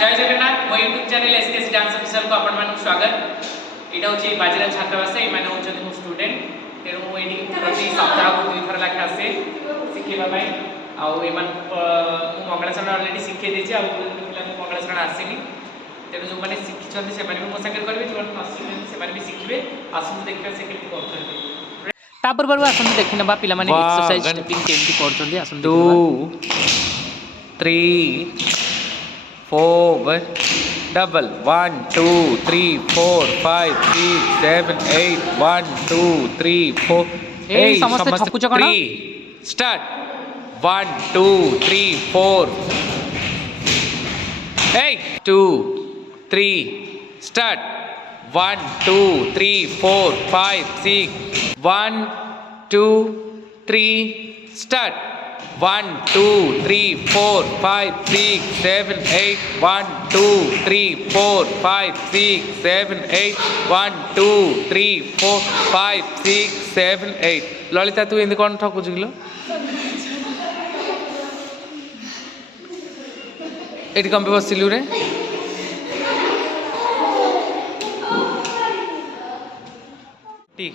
जय जगन्नाथ मो YouTube channel SKS dance official को आपण मानक स्वागत। एटा होची बाजीराव छात्रावास ए माने होचନ୍ତି मो स्टूडेंट तेनु मो एटी प्रति सप्ताह को दुई थर लाख आसे सिखेबा पई आ ए मान मो मंगलाचरण ऑलरेडी सिखे देछि आ पिला मो मंगलाचरण आसेनी तेनु जो माने सिखिछन्ती से माने मो संगे करबे जो नसिखिछन्ती से माने भी सिखिबे आसु देखिबा से केति करछन्ती तापर बार आसु देखिनबा पिला माने एक्सरसाइज स्टेपिंग केति करछन्ती आसु 2 3 4 double 1 2 3 4 5 6 7 8 1 2 3 4 ए समस्त छकुच कण स्टार्ट 1 2 3 4 8 2 3 स्टार्ट 1 2 3 4 5 6 1 2 3 स्टार्ट 1 2 3 4 5 6 7 8 1 2 3 4 5 6 7 8 1 2 3 4 5 6 7 8 ललिता तू एंदी कोन ठकुछ किलो एटी कम पे बसिलु रे ठीक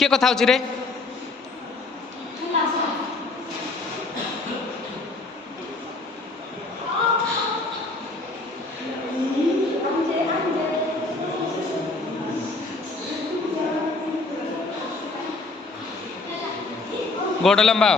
के कथा होची रे गोड़ लंबा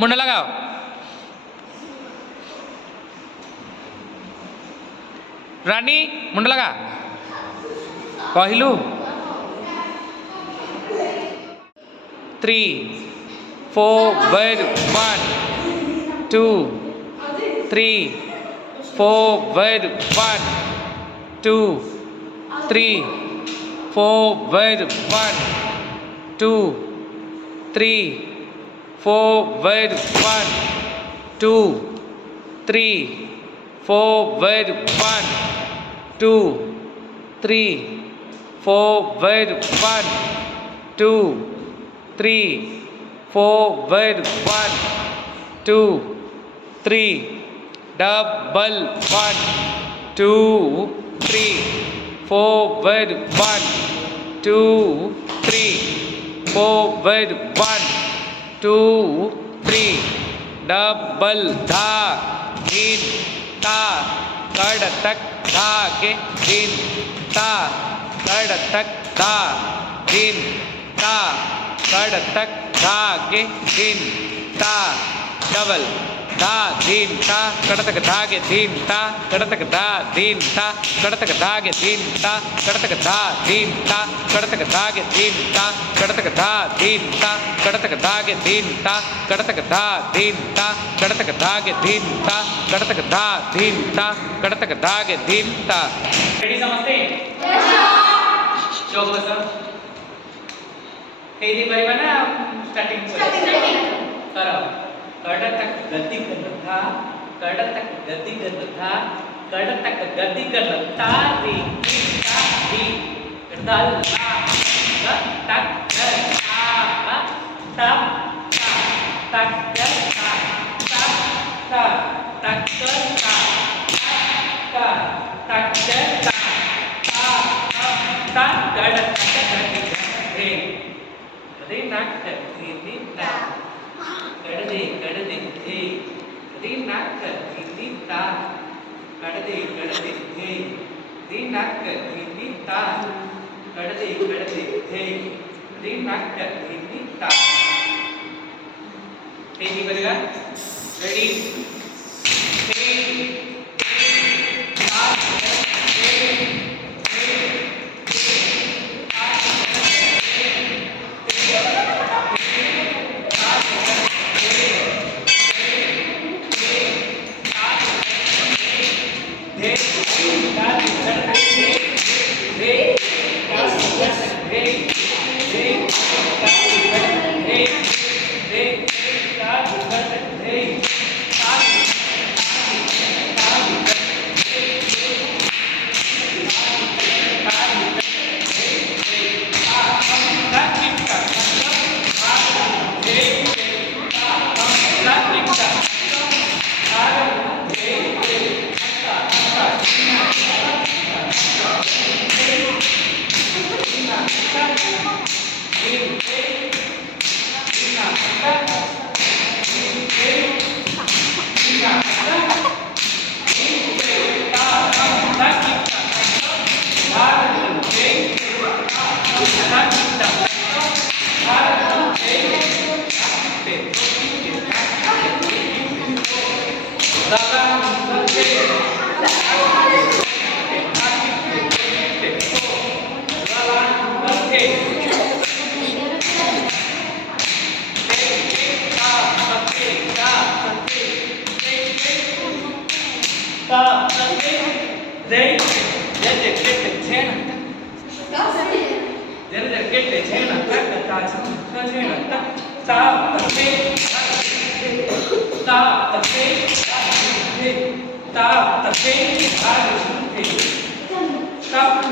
मुंड लगाओ रानी मुंड लगा कहलु 3 4 1 2 3 4 1 2 3 4 1 2 3 4 1 2 3 4 1 2 3 4 1 2 3 4 1 2 3 double 1 2 3 4 1 2 3 4 1 2 3 डबल धा दिन ता कड़ तक धा के दिन ता कड़ तक धा दिन ता कड़ तक धा के दिन ता डबल धा दिन ता कड़ तक धा के दिन ता कड़ तक धा दिन ता कड़ तक धा के दिन ता कड़ तक धा दिन ता कड़ तक धा के दिन ता कड़ तक धा दिन ता कड़ तक धा के दिन ता कड़ तक धा दिन ता कड़ तक धा के दिन ता कड़ तक धा दिन ता कड़ तक धा के दिन ता रेडी समझते चौक बस तेरी परिवार ना स्टार्टिंग करो कड़ तक गति कर था कड़ तक गति कर था कड़ तक गति कर था दी ता दी करदाल ता तक आ तब तक ता ता तक ता तक ता ता कड़ तक गति अरे नाक दी ता कड़दे हे दिन नाक दीदी ता कड़दे हे दिन नाक दीदी ता कड़दे हे दिन नाक दीदी ता तेजी करेगा रेडी Ta